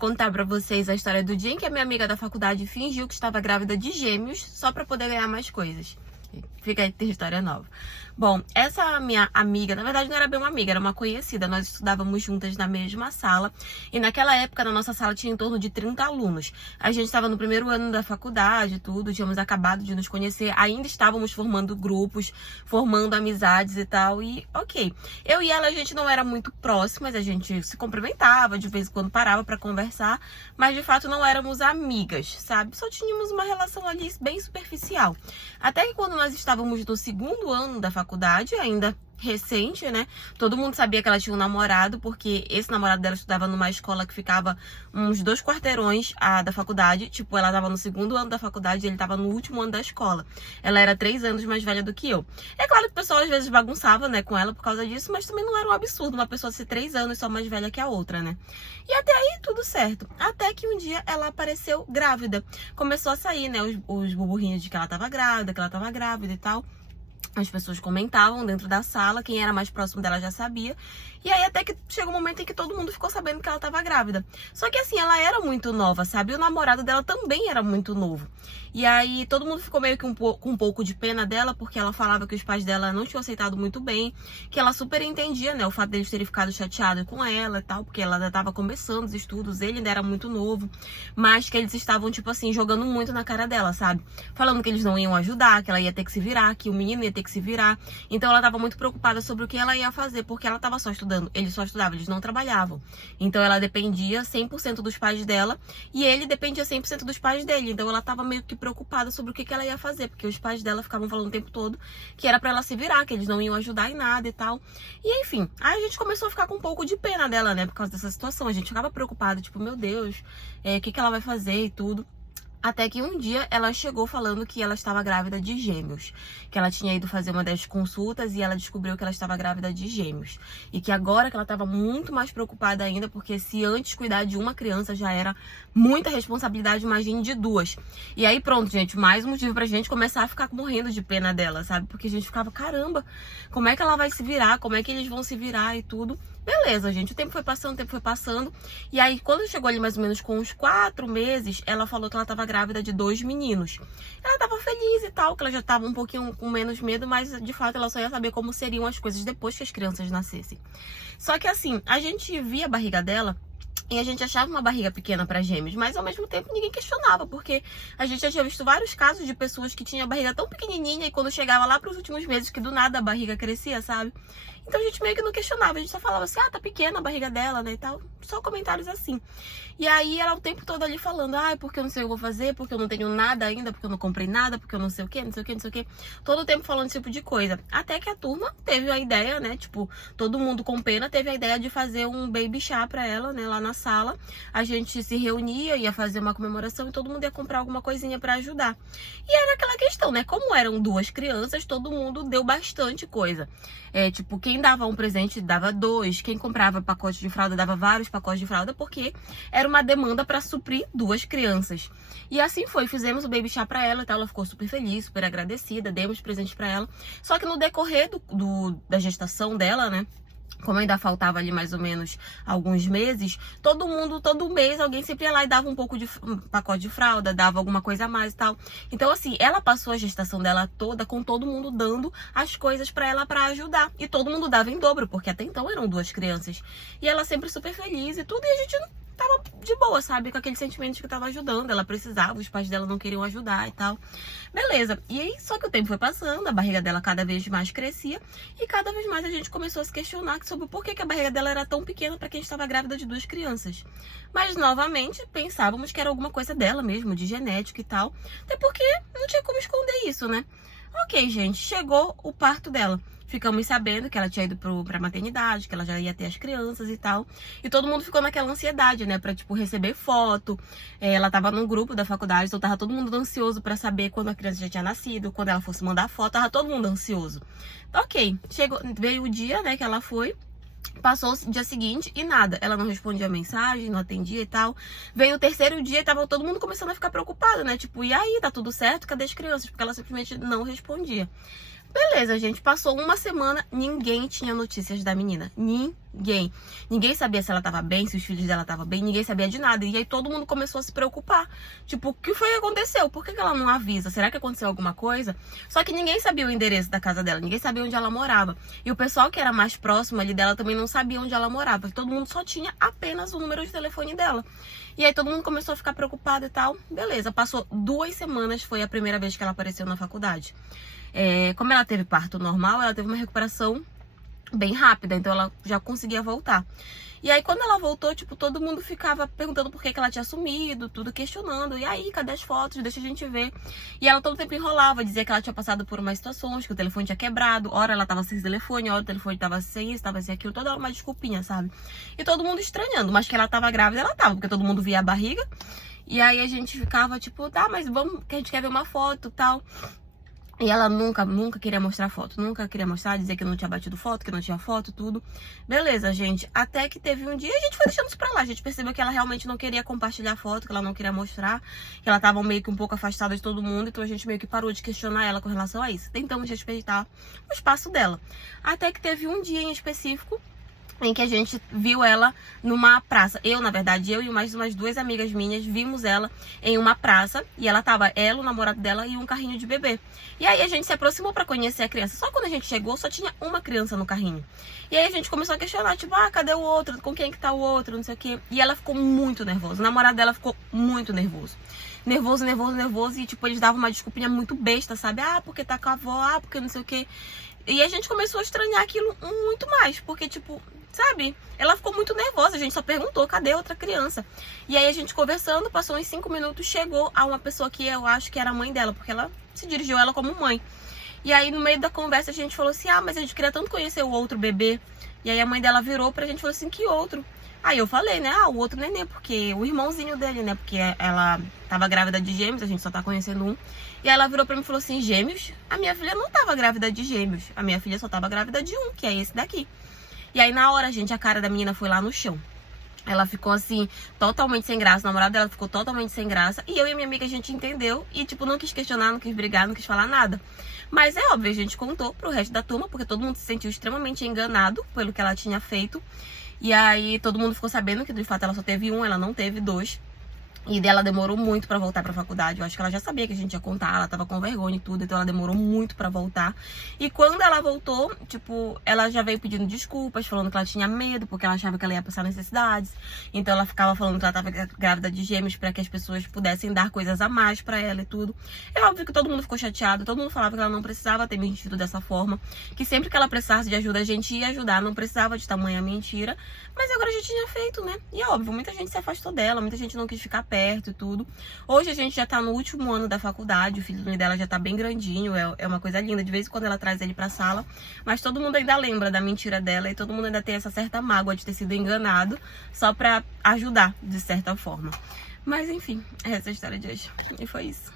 Contar pra vocês a história do dia em que a minha amiga da faculdade fingiu que estava grávida de gêmeos só pra poder ganhar mais coisas. Fica aí, tem história nova. Bom, essa minha amiga, na verdade não era bem uma amiga, era uma conhecida. Nós estudávamos juntas na mesma sala. E naquela época, na nossa sala, tinha em torno de 30 alunos. A gente estava no primeiro ano da faculdade, tudo. Tínhamos acabado de nos conhecer. Ainda estávamos formando grupos, formando amizades e tal. E, ok. Eu e ela, a gente não era muito próximas. A gente se cumprimentava, de vez em quando parava pra conversar. Mas, de fato, não éramos amigas, sabe? Só tínhamos uma relação ali bem superficial. Até que quando nós estávamos no segundo ano da faculdade, ainda recente, né? Todo mundo sabia que ela tinha um namorado, porque esse namorado dela estudava numa escola que ficava uns 2 quarteirões da faculdade. Tipo, ela estava no segundo ano da faculdade e ele estava no último ano da escola. Ela era 3 anos mais velha do que eu. É claro que o pessoal às vezes bagunçava, né, com ela por causa disso, mas também não era um absurdo uma pessoa ser 3 anos só mais velha que a outra, né? E até aí tudo certo. Até que um dia ela apareceu grávida. Começou a sair, né, os burburinhos de que ela estava grávida e tal. As pessoas comentavam dentro da sala, quem era mais próximo dela já sabia. E aí até que chegou um momento em que todo mundo ficou sabendo que ela estava grávida. Só que assim, ela era muito nova, sabe? E o namorado dela também era muito novo. E aí todo mundo ficou meio que com um pouco de pena dela, porque ela falava que os pais dela não tinham aceitado muito bem, que ela super entendia, né, o fato deles terem ficado chateados com ela e tal, porque ela ainda estava começando os estudos, ele ainda era muito novo, mas que eles estavam, tipo assim, jogando muito na cara dela, sabe? Falando que eles não iam ajudar, que ela ia ter que se virar, que o menino ia ter que se virar. Então ela estava muito preocupada sobre o que ela ia fazer, porque ela estava só estudando. Eles só estudavam, eles não trabalhavam. Então ela dependia 100% dos pais dela e ele dependia 100% dos pais dele. Então ela estava meio que preocupada sobre o que ela ia fazer, porque os pais dela ficavam falando o tempo todo que era pra ela se virar, que eles não iam ajudar em nada e tal. E enfim, aí a gente começou a ficar com um pouco de pena dela, né, por causa dessa situação. A gente ficava preocupada, tipo, meu Deus, o que ela vai fazer e tudo. Até que um dia ela chegou falando que ela estava grávida de gêmeos. Que ela tinha ido fazer uma das consultas e ela descobriu que ela estava grávida de gêmeos. E que agora que ela estava muito mais preocupada ainda, porque se antes cuidar de uma criança já era muita responsabilidade, imagine de 2. E aí pronto, gente, mais um motivo pra gente começar a ficar morrendo de pena dela, sabe? Porque a gente ficava, caramba, como é que ela vai se virar? Como é que eles vão se virar e tudo? Beleza, gente, o tempo foi passando. E aí, quando chegou ali mais ou menos com uns 4 meses, ela falou que ela estava grávida de 2 meninos. Ela estava feliz e tal, que ela já estava um pouquinho com menos medo, mas de fato ela só ia saber como seriam as coisas depois que as crianças nascessem. Só que assim, a gente via a barriga dela e a gente achava uma barriga pequena para gêmeos, mas ao mesmo tempo ninguém questionava, porque a gente já tinha visto vários casos de pessoas que tinham a barriga tão pequenininha e quando chegava lá para os últimos meses que do nada a barriga crescia, sabe? Então a gente meio que não questionava, a gente só falava assim, tá pequena a barriga dela, né, e tal. Só comentários assim. E aí ela o tempo todo ali falando, porque eu não sei o que eu vou fazer, porque eu não tenho nada ainda, porque eu não comprei nada, porque eu não sei o que, não sei o que, não sei o que. Todo o tempo falando esse tipo de coisa. Até que a turma teve a ideia, né, tipo, todo mundo com pena teve a ideia de fazer um baby chá pra ela, né, lá na sala. A gente se reunia, ia fazer uma comemoração e todo mundo ia comprar alguma coisinha pra ajudar. E era aquela questão, né, como eram 2 crianças, todo mundo deu bastante coisa. Tipo, quem dava um presente dava 2, quem comprava pacote de fralda dava vários pacotes de fralda, porque era uma demanda para suprir 2 crianças. E assim foi, fizemos o baby chá pra ela e tal, ela ficou super feliz, super agradecida, demos presente pra ela. Só que no decorrer da gestação dela, né, como ainda faltava ali mais ou menos alguns meses, todo mês, alguém sempre ia lá e dava um pacote de fralda, dava alguma coisa a mais e tal. Então, assim, ela passou a gestação dela toda com todo mundo dando as coisas pra ela pra ajudar. E todo mundo dava em dobro, porque até então eram 2 crianças. E ela sempre super feliz e tudo, e a gente tava de boa, sabe? Com aquele sentimento de que tava ajudando, ela precisava, os pais dela não queriam ajudar e tal. Beleza. E aí, só que o tempo foi passando, a barriga dela cada vez mais crescia e cada vez mais a gente começou a se questionar sobre por que a barriga dela era tão pequena para quem estava grávida de 2 crianças. Mas, novamente, pensávamos que era alguma coisa dela mesmo, de genética e tal. Até porque não tinha como esconder isso, né? Ok, gente, chegou o parto dela. Ficamos sabendo que ela tinha ido pra maternidade, que ela já ia ter as crianças e tal. E todo mundo ficou naquela ansiedade, né? Pra, tipo, receber foto. Ela tava num grupo da faculdade, então tava todo mundo ansioso pra saber quando a criança já tinha nascido, quando ela fosse mandar foto, tava todo mundo ansioso. Ok, veio o dia, né, que ela foi. Passou o dia seguinte e nada, ela não respondia a mensagem, não atendia e tal. Veio o 3º dia e tava todo mundo começando a ficar preocupado, né? Tipo, e aí, tá tudo certo? Cadê as crianças? Porque ela simplesmente não respondia. Beleza, gente, passou uma semana, ninguém tinha notícias da menina. Ninguém. Ninguém sabia se ela tava bem, se os filhos dela estavam bem, ninguém sabia de nada. E aí todo mundo começou a se preocupar. Tipo, o que foi que aconteceu? Por que ela não avisa? Será que aconteceu alguma coisa? Só que ninguém sabia o endereço da casa dela, ninguém sabia onde ela morava. E o pessoal que era mais próximo ali dela também não sabia onde ela morava. Todo mundo só tinha apenas o número de telefone dela. E aí todo mundo começou a ficar preocupado e tal. Beleza, passou 2 semanas, foi a primeira vez que ela apareceu na faculdade. Como ela teve parto normal, ela teve uma recuperação bem rápida, então ela já conseguia voltar. E aí quando ela voltou, tipo, todo mundo ficava perguntando por que ela tinha sumido, tudo questionando. E aí, cadê as fotos? Deixa a gente ver. E ela todo tempo enrolava, dizia que ela tinha passado por umas situações, que o telefone tinha quebrado, hora ela tava sem telefone, hora o telefone tava sem isso, tava sem aquilo, toda hora uma desculpinha, sabe? E todo mundo estranhando, mas que ela tava grávida, ela tava, porque todo mundo via a barriga. E aí a gente ficava tipo, tá, mas vamos, que a gente quer ver uma foto e tal. E ela nunca queria mostrar foto, nunca queria mostrar, dizer que não tinha batido foto, que não tinha foto, tudo. Beleza, gente, até que teve um dia, a gente foi deixando isso pra lá, a gente percebeu que ela realmente não queria compartilhar foto, que ela não queria mostrar, que ela tava meio que um pouco afastada de todo mundo, então a gente meio que parou de questionar ela com relação a isso. Tentamos respeitar o espaço dela. Até que teve um dia em específico, em que a gente viu ela numa praça. Na verdade, eu e mais umas 2 amigas minhas vimos ela em uma praça. E ela tava, ela, o namorado dela e um carrinho de bebê. E aí a gente se aproximou pra conhecer a criança. Só quando a gente chegou, só tinha uma criança no carrinho. E aí a gente começou a questionar, tipo, cadê o outro? Com quem que tá o outro? Não sei o quê. E ela ficou muito nervosa. O namorado dela ficou muito nervoso. Nervoso. E, tipo, eles davam uma desculpinha muito besta, sabe? Porque tá com a avó, porque não sei o quê. E a gente começou a estranhar aquilo muito mais, porque, tipo, sabe? Ela ficou muito nervosa, a gente só perguntou, cadê a outra criança? E aí a gente conversando, passou uns 5 minutos, chegou a uma pessoa que eu acho que era a mãe dela, porque ela se dirigiu a ela como mãe. E aí no meio da conversa a gente falou assim, mas a gente queria tanto conhecer o outro bebê. E aí a mãe dela virou pra gente e falou assim, que outro? Aí eu falei, né, o outro neném, porque o irmãozinho dele, né, porque ela tava grávida de gêmeos, a gente só tá conhecendo um. E aí ela virou pra mim e falou assim, gêmeos? A minha filha não tava grávida de gêmeos, a minha filha só tava grávida de um, que é esse daqui. E aí na hora, gente, a cara da menina foi lá no chão. Ela ficou assim, totalmente sem graça, o namorado dela ficou totalmente sem graça. E eu e a minha amiga, a gente entendeu e, tipo, não quis questionar, não quis brigar, não quis falar nada. Mas é óbvio, a gente contou pro resto da turma, porque todo mundo se sentiu extremamente enganado pelo que ela tinha feito. E aí todo mundo ficou sabendo que de fato ela só teve um, ela não teve 2. E dela demorou muito pra voltar pra faculdade. Eu acho que ela já sabia que a gente ia contar, ela tava com vergonha e tudo, então ela demorou muito pra voltar. E quando ela voltou, tipo, ela já veio pedindo desculpas, falando que ela tinha medo, porque ela achava que ela ia passar necessidades. Então ela ficava falando que ela tava grávida de gêmeos pra que as pessoas pudessem dar coisas a mais pra ela e tudo. É óbvio que todo mundo ficou chateado, todo mundo falava que ela não precisava ter mentido dessa forma, que sempre que ela precisasse de ajuda, a gente ia ajudar, não precisava de tamanha mentira. Mas agora a gente tinha feito, né? E é óbvio, muita gente se afastou dela, muita gente não quis ficar perto e tudo. Hoje a gente já tá no último ano da faculdade, o filho dela já tá bem grandinho, é uma coisa linda. De vez em quando ela traz ele pra sala, mas todo mundo ainda lembra da mentira dela e todo mundo ainda tem essa certa mágoa de ter sido enganado, só pra ajudar, de certa forma. Mas enfim, essa é a história de hoje. E foi isso.